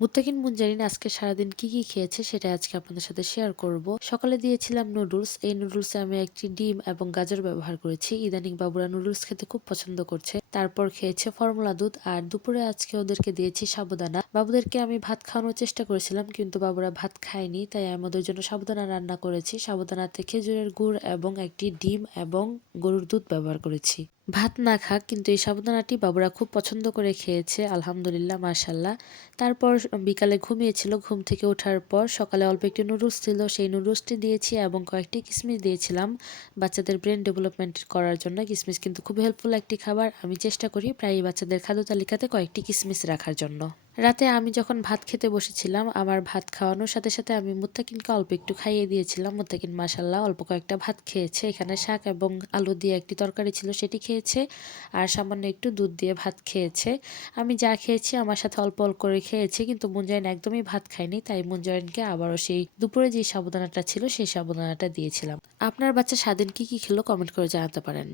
মুত্তাকিন মুনজারিন আজকে সারাদিন কি খেয়েছে সেটা আজকে আপনাদের সাথে শেয়ার করব। সকালে দিয়েছিলাম নুডলস। এই নুডলসে আমি একটি ডিম এবং গাজর ব্যবহার করেছি। ইদানিং বাবুরা নুডলস খেতে খুব পছন্দ করছে। তারপর খেয়েছে ফর্মুলা দুধ আর দুপুরে আজকে ওদেরকে দিয়েছি সাবুদানা। বাবুদেরকে আমি ভাত খাওয়ানোর চেষ্টা করেছিলাম কিন্তু বাবুরা ভাত খায়নি, তাই আমি ওদের জন্য সাবুদানা রান্না করেছি। সাবুদানাতে খেজুরের গুড় এবং একটি ডিম এবং গরুর দুধ ব্যবহার করেছি। ভাত না খাক কিন্তু এই সাবুদানাটি বাবুরা খুব পছন্দ করে খেয়েছে, আলহামদুলিল্লাহ মাশাল্লাহ। তারপর বিকালে ঘুমিয়েছিল। ঘুম থেকে ওঠার পর সকালে অল্প একটু নুডলস ছিল, সেই নুডলসটি দিয়েছি এবং কয়েকটি কিশমিশ দিয়েছিলাম বাচ্চাদের ব্রেন ডেভেলপমেন্ট করার জন্য। কিশমিশ কিন্তু খুব হেল্পফুল একটি খাবার। আমি চেষ্টা করি প্রায়ই বাচ্চাদের খাদ্য তালিকাতে কয়েকটি কিশমিশ রাখার জন্য। রাতে আমি যখন ভাত খেতে বসেছিলাম, আমার ভাত খাওয়ানোর সাথে সাথে আমি মুত্তাকিনকে অল্প একটু খাইয়ে দিয়েছিলাম। মুত্তাকিন মাশাল্লাহ অল্প কয়েকটা ভাত খেয়েছে। এখানে শাক এবং আলু দিয়ে একটি তরকারি ছিল, সেটি খেয়েছে আর সামান্য একটু দুধ দিয়ে ভাত খেয়েছে। আমি যা খেয়েছি আমার সাথে অল্প অল্প করে খেয়েছি, কিন্তু মুনজারিন একদমই ভাত খায়নি, তাই মুনজারিনকে আবারও সেই দুপুরে যে সাবুদানাটা ছিল সেই সাবুদানাটা দিয়েছিলাম। আপনার বাচ্চা স্বাধীন কি খেলো কমেন্ট করে জানাতে পারেন।